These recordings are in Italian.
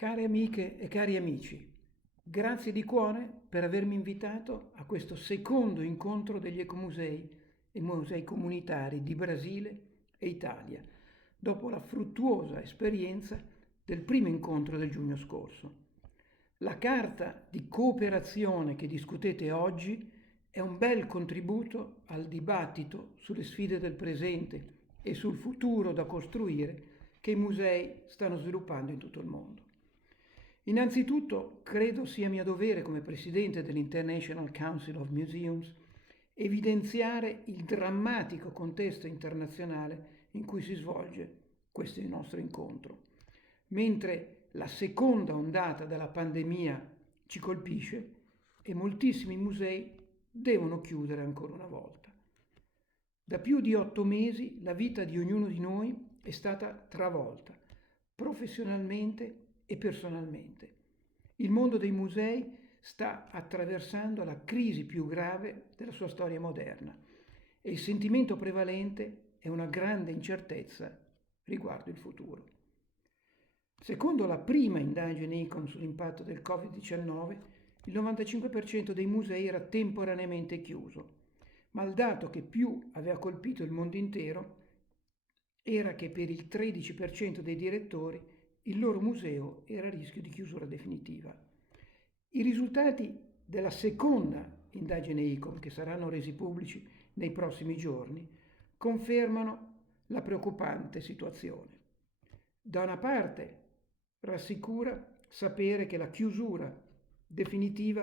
Care amiche e cari amici, grazie di cuore per avermi invitato a questo secondo incontro degli ecomusei e musei comunitari di Brasile e Italia, dopo la fruttuosa esperienza del primo incontro del giugno scorso. La carta di cooperazione che discutete oggi è un bel contributo al dibattito sulle sfide del presente e sul futuro da costruire che i musei stanno sviluppando in tutto il mondo. Innanzitutto, credo sia mio dovere come presidente dell'International Council of Museums evidenziare il drammatico contesto internazionale in cui si svolge questo nostro incontro. Mentre la seconda ondata della pandemia ci colpisce e moltissimi musei devono chiudere ancora una volta. Da più di 8 mesi la vita di ognuno di noi è stata travolta, professionalmente e personalmente. Il mondo dei musei sta attraversando la crisi più grave della sua storia moderna e il sentimento prevalente è una grande incertezza riguardo il futuro. Secondo la prima indagine ICOM sull'impatto del Covid-19, il 95% dei musei era temporaneamente chiuso, ma il dato che più aveva colpito il mondo intero era che per il 13% dei direttori il loro museo era a rischio di chiusura definitiva. I risultati della seconda indagine ICOM, che saranno resi pubblici nei prossimi giorni, confermano la preoccupante situazione. Da una parte rassicura sapere che la chiusura definitiva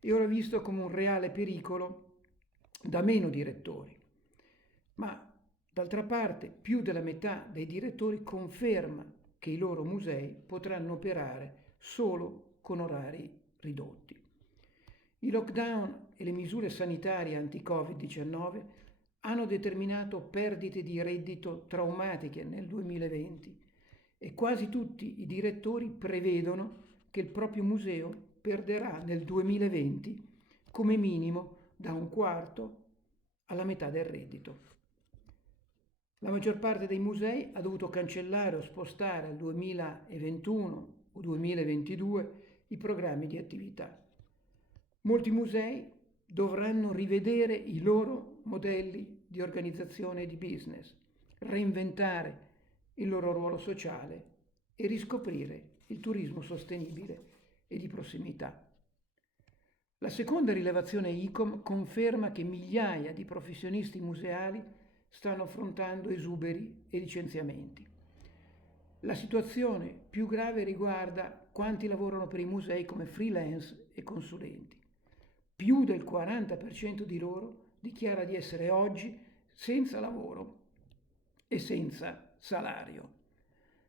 è ora visto come un reale pericolo da meno direttori, ma d'altra parte più della metà dei direttori conferma che i loro musei potranno operare solo con orari ridotti. I lockdown e le misure sanitarie anti-Covid-19 hanno determinato perdite di reddito traumatiche nel 2020 e quasi tutti i direttori prevedono che il proprio museo perderà nel 2020 come minimo da un quarto alla metà del reddito. La maggior parte dei musei ha dovuto cancellare o spostare al 2021 o 2022 i programmi di attività. Molti musei dovranno rivedere i loro modelli di organizzazione e di business, reinventare il loro ruolo sociale e riscoprire il turismo sostenibile e di prossimità. La seconda rilevazione ICOM conferma che migliaia di professionisti museali stanno affrontando esuberi e licenziamenti. La situazione più grave riguarda quanti lavorano per i musei come freelance e consulenti. Più del 40% di loro dichiara di essere oggi senza lavoro e senza salario.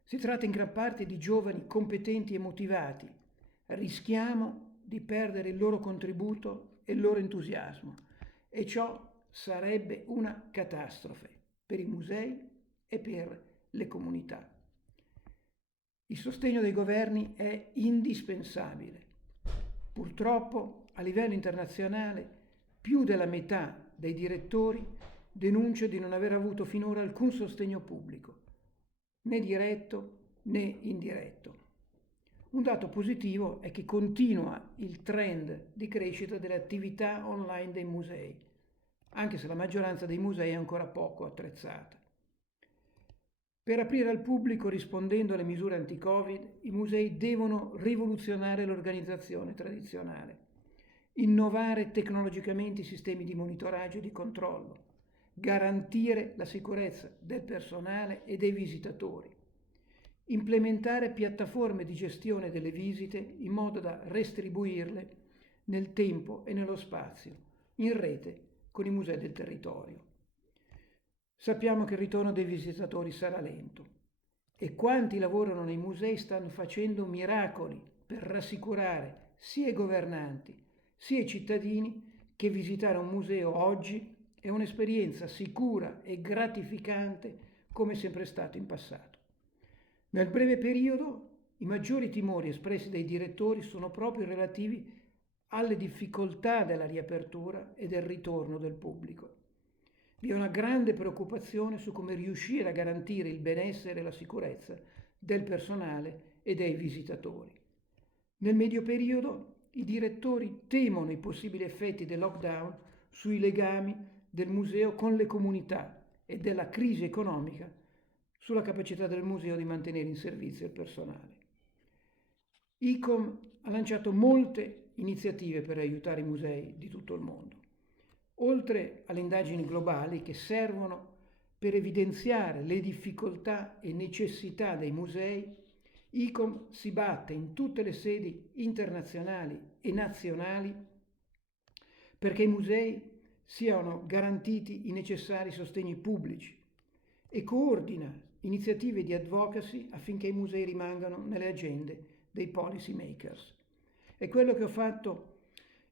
Si tratta in gran parte di giovani competenti e motivati. Rischiamo di perdere il loro contributo e il loro entusiasmo e ciò sarebbe una catastrofe per i musei e per le comunità. Il sostegno dei governi è indispensabile. Purtroppo, a livello internazionale, più della metà dei direttori denuncia di non aver avuto finora alcun sostegno pubblico, né diretto né indiretto. Un dato positivo è che continua il trend di crescita delle attività online dei musei, anche se la maggioranza dei musei è ancora poco attrezzata. Per aprire al pubblico rispondendo alle misure anti-Covid, i musei devono rivoluzionare l'organizzazione tradizionale, innovare tecnologicamente i sistemi di monitoraggio e di controllo, garantire la sicurezza del personale e dei visitatori, implementare piattaforme di gestione delle visite in modo da restribuirle nel tempo e nello spazio, in rete con i musei del territorio. Sappiamo che il ritorno dei visitatori sarà lento e quanti lavorano nei musei stanno facendo miracoli per rassicurare sia i governanti sia i cittadini che visitare un museo oggi è un'esperienza sicura e gratificante come è sempre stato in passato. Nel breve periodo i maggiori timori espressi dai direttori sono proprio relativi alle difficoltà della riapertura e del ritorno del pubblico. Vi è una grande preoccupazione su come riuscire a garantire il benessere e la sicurezza del personale e dei visitatori. Nel medio periodo i direttori temono i possibili effetti del lockdown sui legami del museo con le comunità e della crisi economica sulla capacità del museo di mantenere in servizio il personale. ICOM ha lanciato molte iniziative per aiutare i musei di tutto il mondo. Oltre alle indagini globali che servono per evidenziare le difficoltà e necessità dei musei, ICOM si batte in tutte le sedi internazionali e nazionali perché i musei siano garantiti i necessari sostegni pubblici e coordina iniziative di advocacy affinché i musei rimangano nelle agende dei policy makers. È quello che ho fatto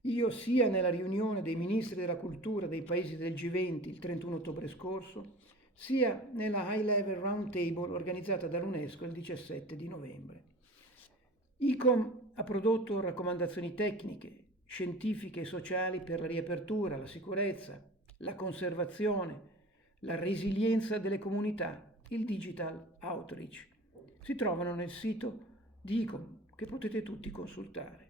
io sia nella riunione dei ministri della cultura dei paesi del G20 il 31 ottobre scorso, sia nella High Level Round Table organizzata dall'UNESCO il 17 di novembre. ICOM ha prodotto raccomandazioni tecniche, scientifiche e sociali per la riapertura, la sicurezza, la conservazione, la resilienza delle comunità, il digital outreach. Si trovano nel sito di ICOM che potete tutti consultare.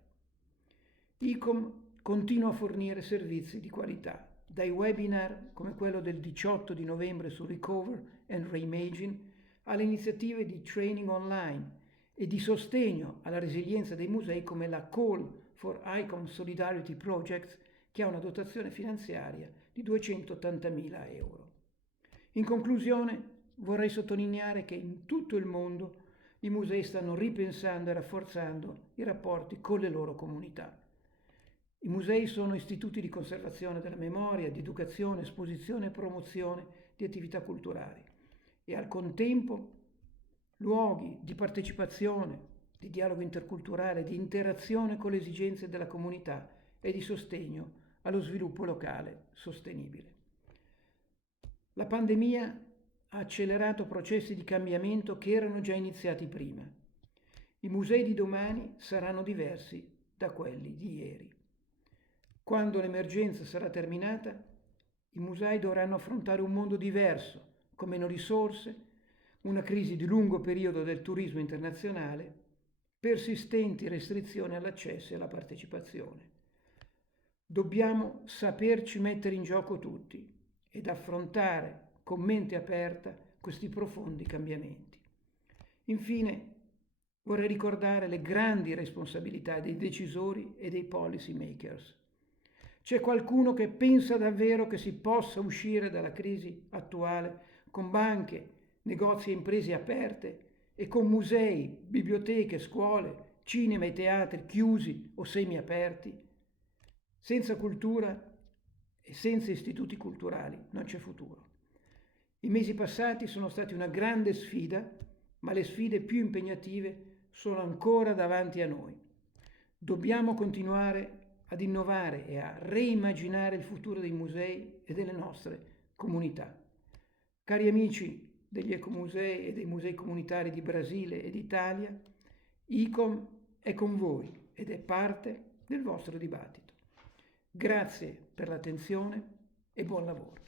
ICOM continua a fornire servizi di qualità, dai webinar come quello del 18 di novembre su Recover and Reimagine alle iniziative di training online e di sostegno alla resilienza dei musei come la Call for ICOM Solidarity Project, che ha una dotazione finanziaria di 280.000 euro. In conclusione, vorrei sottolineare che in tutto il mondo i musei stanno ripensando e rafforzando i rapporti con le loro comunità. I musei sono istituti di conservazione della memoria, di educazione, esposizione e promozione di attività culturali e al contempo luoghi di partecipazione, di dialogo interculturale, di interazione con le esigenze della comunità e di sostegno allo sviluppo locale sostenibile. La pandemia ha accelerato processi di cambiamento che erano già iniziati prima. I musei di domani saranno diversi da quelli di ieri. Quando l'emergenza sarà terminata, i musei dovranno affrontare un mondo diverso, con meno risorse, una crisi di lungo periodo del turismo internazionale, persistenti restrizioni all'accesso e alla partecipazione. Dobbiamo saperci mettere in gioco tutti ed affrontare con mente aperta questi profondi cambiamenti. Infine, vorrei ricordare le grandi responsabilità dei decisori e dei policy makers. C'è qualcuno che pensa davvero che si possa uscire dalla crisi attuale con banche, negozi e imprese aperte e con musei, biblioteche, scuole, cinema e teatri chiusi o semiaperti? Senza cultura e senza istituti culturali non c'è futuro. I mesi passati sono stati una grande sfida, ma le sfide più impegnative sono ancora davanti a noi. Dobbiamo continuare ad innovare e a reimmaginare il futuro dei musei e delle nostre comunità. Cari amici degli ecomusei e dei musei comunitari di Brasile e d'Italia, ICOM è con voi ed è parte del vostro dibattito. Grazie per l'attenzione e buon lavoro.